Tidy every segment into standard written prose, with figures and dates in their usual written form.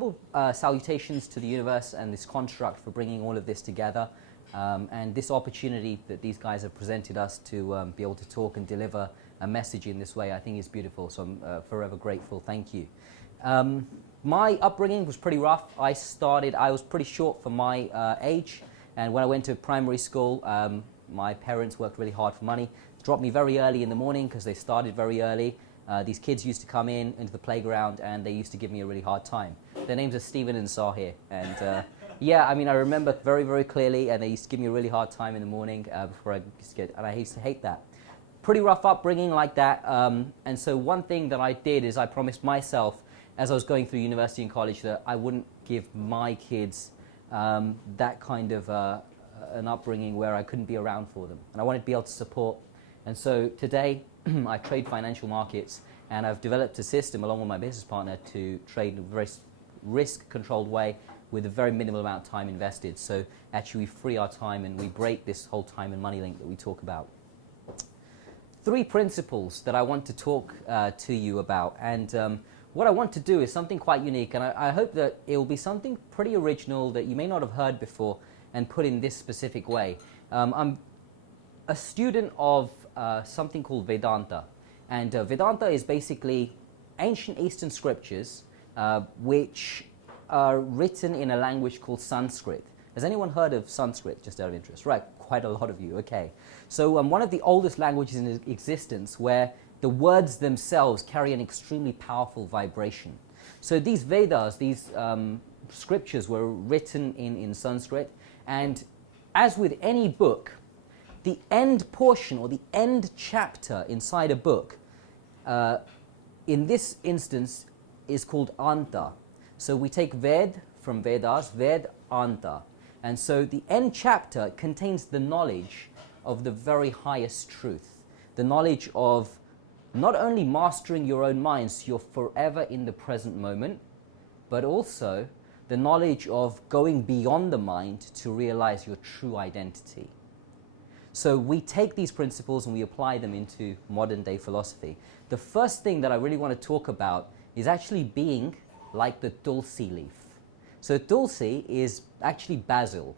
humble salutations to the universe and this construct for bringing all of this together, and this opportunity that these guys have presented us to be able to talk and deliver a message in this way, I think is beautiful. So I'm forever grateful. Thank you. My upbringing was pretty rough. I was pretty short for my age, and when I went to primary school, my parents worked really hard for money, dropped me very early in the morning because they started very early. These kids used to come into the playground and they used to give me a really hard time. Their names are Stephen and Sahir, and yeah, I mean, I remember very, very clearly, and they used to give me a really hard time in the morning before I used to get, and I used to hate that. Pretty rough upbringing like that, and so one thing that I did is I promised myself as I was going through university and college that I wouldn't give my kids that kind of an upbringing where I couldn't be around for them, and I wanted to be able to support. And so today I trade financial markets, and I've developed a system along with my business partner to trade in a very risk-controlled way with a very minimal amount of time invested. So actually we free our time and we break this whole time and money link that we talk about. 3 principles that I want to talk to you about, and what I want to do is something quite unique, and I hope that it will be something pretty original that you may not have heard before and put in this specific way. I'm a student of something called Vedanta, and Vedanta is basically ancient Eastern scriptures which are written in a language called Sanskrit. Has anyone heard of Sanskrit, just out of interest? Right, quite a lot of you, okay. So one of the oldest languages in existence where the words themselves carry an extremely powerful vibration. So these Vedas, these scriptures were written in Sanskrit, and as with any book, the end portion or the end chapter inside a book, in this instance, is called Anta. So we take Ved from Vedas, Ved, Anta. And so the end chapter contains the knowledge of the very highest truth, the knowledge of not only mastering your own mind so you're forever in the present moment, but also the knowledge of going beyond the mind to realize your true identity. So we take these principles and we apply them into modern day philosophy. The first thing that I really want to talk about is actually being like the Tulsi leaf. So Tulsi is actually basil.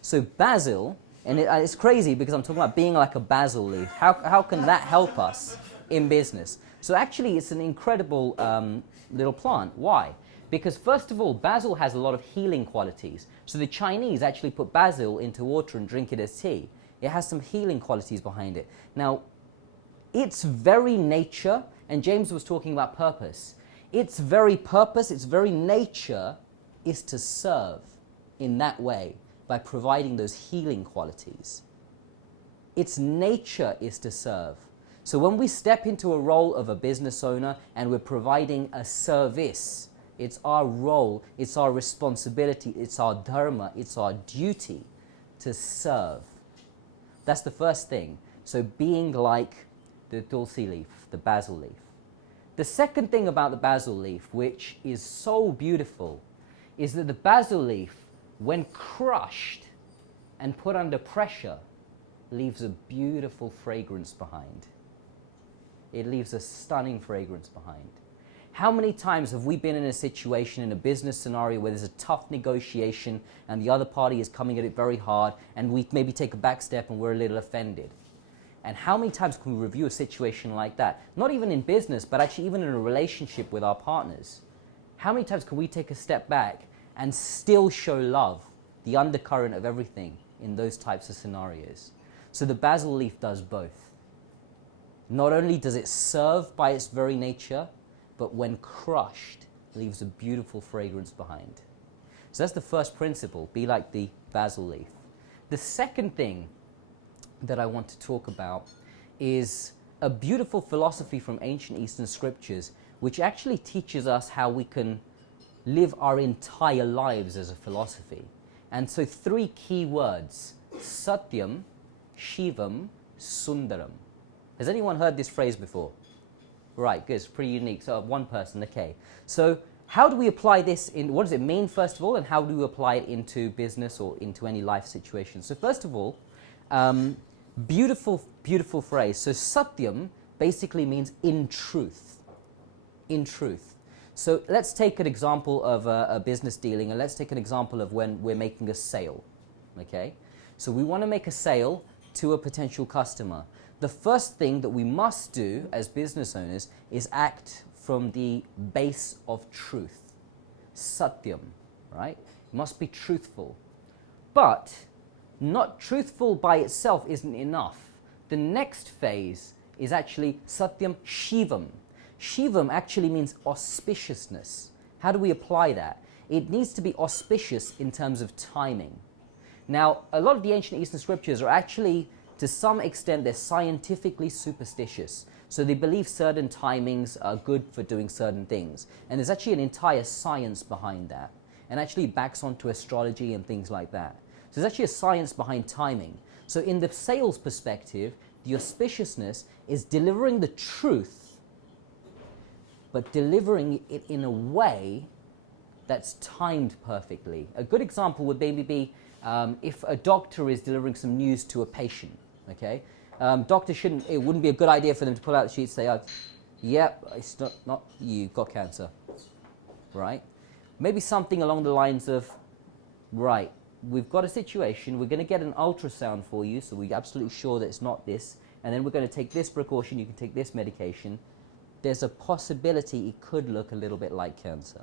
So basil, and it's crazy because I'm talking about being like a basil leaf. How can that help us in business? So actually it's an incredible little plant. Why? Because first of all, basil has a lot of healing qualities. So the Chinese actually put basil into water and drink it as tea. It has some healing qualities behind it. Now, its very nature, and James was talking about purpose, its very purpose, its very nature is to serve in that way by providing those healing qualities. Its nature is to serve. So when we step into a role of a business owner and we're providing a service, it's our role, it's our responsibility, it's our dharma, it's our duty to serve. That's the first thing. So being like the Tulsi leaf, the basil leaf. The second thing about the basil leaf, which is so beautiful, is that the basil leaf, when crushed and put under pressure, leaves a beautiful fragrance behind. It leaves a stunning fragrance behind. How many times have we been in a situation, in a business scenario, where there's a tough negotiation and the other party is coming at it very hard, and we maybe take a back step and we're a little offended? And how many times can we review a situation like that? Not even in business, but actually even in a relationship with our partners. How many times can we take a step back and still show love, the undercurrent of everything in those types of scenarios? So the basil leaf does both. Not only does it serve by its very nature, but when crushed, leaves a beautiful fragrance behind. So that's the first principle, be like the basil leaf. The second thing that I want to talk about is a beautiful philosophy from ancient Eastern scriptures, which actually teaches us how we can live our entire lives as a philosophy. And so 3 key words: Satyam, Shivam, Sundaram. Has anyone heard this phrase before? Right, good, it's pretty unique. So one person, okay. So how do we apply this what does it mean, first of all, and how do we apply it into business or into any life situation? So first of all, beautiful, beautiful phrase. So Satyam basically means in truth. In truth. So let's take an example of a business dealing, and let's take an example of when we're making a sale, okay? So we want to make a sale to a potential customer. The first thing that we must do as business owners is act from the base of truth, satyam, right? You must be truthful. But not truthful by itself isn't enough. The next phase is actually satyam shivam. Shivam actually means auspiciousness. How do we apply that? It needs to be auspicious in terms of timing. Now, a lot of the ancient Eastern scriptures are actually, to some extent, they're scientifically superstitious. So they believe certain timings are good for doing certain things. And there's actually an entire science behind that. And actually backs onto astrology and things like that. So there's actually a science behind timing. So in the sales perspective, the auspiciousness is delivering the truth, but delivering it in a way that's timed perfectly. A good example would maybe be if a doctor is delivering some news to a patient, okay? Doctor shouldn't, it wouldn't be a good idea for them to pull out the sheet and say, yep, it's not you, got cancer, right? Maybe something along the lines of, right, we've got a situation, we're going to get an ultrasound for you, so we're absolutely sure that it's not this, and then we're going to take this precaution, you can take this medication. There's a possibility it could look a little bit like cancer.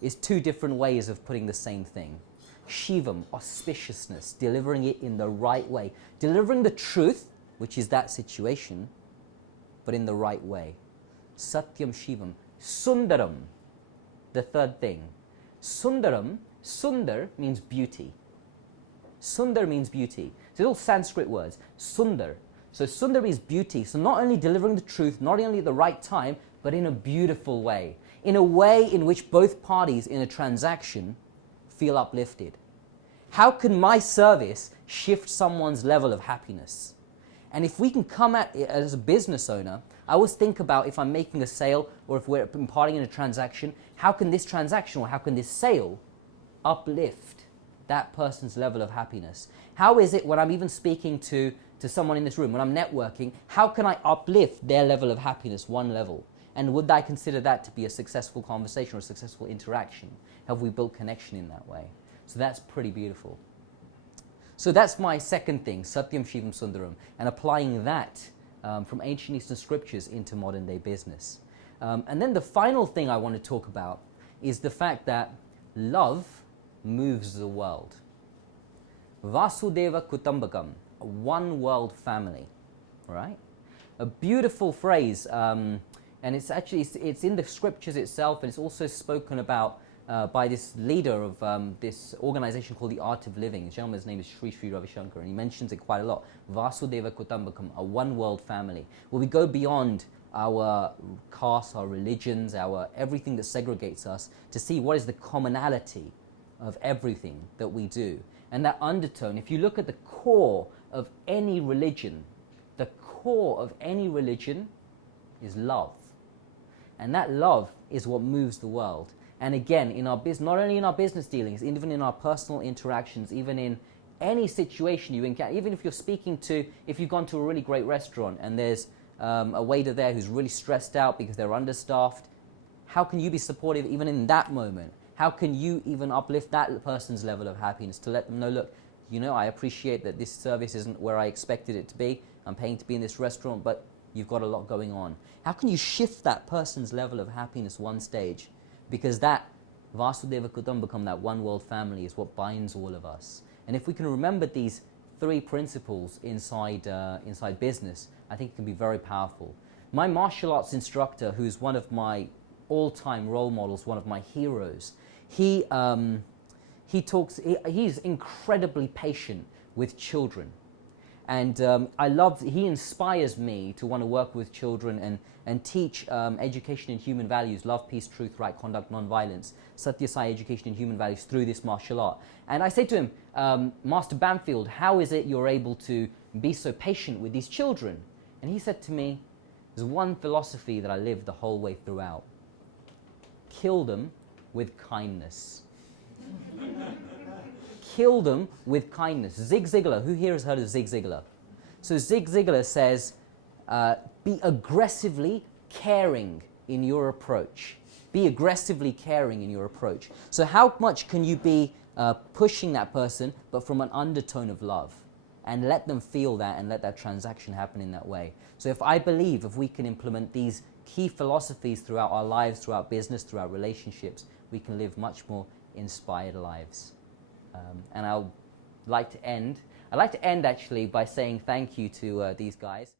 It's two different ways of putting the same thing. Shivam, auspiciousness, delivering it in the right way. Delivering the truth, which is that situation, but in the right way. Satyam Shivam. Sundaram, the third thing. Sundaram, Sundar means beauty. Sundar means beauty. So they're all Sanskrit words. Sundar. So Sundar means beauty. So not only delivering the truth, not only at the right time, but in a beautiful way. In a way in which both parties in a transaction feel uplifted. How can my service shift someone's level of happiness? And if we can come at it as a business owner, I always think about if I'm making a sale or if we're imparting in a transaction, how can this transaction or how can this sale uplift that person's level of happiness? How is it when I'm even speaking to someone in this room, when I'm networking, how can I uplift their level of happiness one level? And would I consider that to be a successful conversation or a successful interaction? Have we built connection in that way? So that's pretty beautiful. So that's my second thing, Satyam Shivam Sundaram, and applying that from ancient Eastern scriptures into modern day business. And then the final thing I want to talk about is the fact that love moves the world. Vasudeva Kutambakam, a one world family, right? A beautiful phrase, and it's actually, it's in the scriptures itself, and it's also spoken about by this leader of this organization called the Art of Living. The gentleman's name is Sri Ravi Shankar, and he mentions it quite a lot. Vasudeva Kutambakam, a one world family, where we go beyond our caste, our religions, our everything that segregates us, to see what is the commonality of everything that we do. And that undertone, if you look at the core of any religion, the core of any religion is love. And that love is what moves the world. And again, in our business, not only in our business dealings, even in our personal interactions, even in any situation you encounter, even if you're speaking to, if you've gone to a really great restaurant and there's a waiter there who's really stressed out because they're understaffed, how can you be supportive even in that moment? How can you even uplift that person's level of happiness to let them know, look, you know, I appreciate that this service isn't where I expected it to be. I'm paying to be in this restaurant, but you've got a lot going on. How can you shift that person's level of happiness one stage? Because that Vasudeva Kutambakam, that one world family, is what binds all of us. And if we can remember these three principles inside business, I think it can be very powerful. My martial arts instructor, who's one of my all-time role models, one of my heroes, he's incredibly patient with children. And he inspires me to want to work with children and teach education in human values, love, peace, truth, right conduct, non-violence, Satya Sai education in human values through this martial art. And I say to him, Master Bamfield, how is it you're able to be so patient with these children? And he said to me, there's one philosophy that I live the whole way throughout. Kill them with kindness. Kill them with kindness. Zig Ziglar, who here has heard of Zig Ziglar? So Zig Ziglar says, be aggressively caring in your approach. Be aggressively caring in your approach. So how much can you be pushing that person, but from an undertone of love? And let them feel that and let that transaction happen in that way. So if we can implement these key philosophies throughout our lives, throughout business, throughout relationships, we can live much more inspired lives. And I'd like to end actually by saying thank you to these guys.